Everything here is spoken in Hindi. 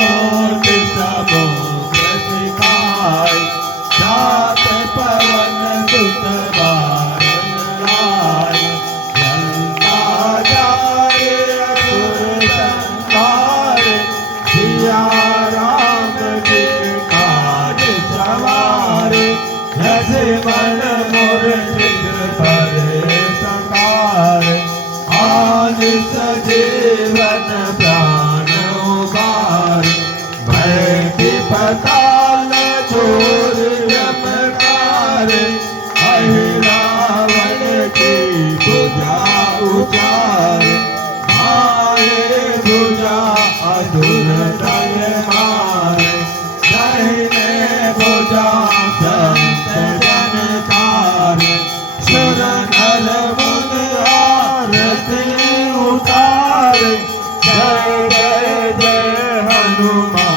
मोट समुद्र सिखाए, जात पवन सुत बारन लाए। लंका जाए असुर संहारे, सिया राम जी काज सवारे। जैसे मन मूर्छित परे सकारे, आज सजीवन प्राण उबारे। भय विपताल चोर यमकारे, अहि रावण की भुजा उचारे। मारे भुजा अधुर तल मारे, दाहिने भुजा संत जन तारे। सुर नर मुनि आरती उतारे, जय जय जय हनुमान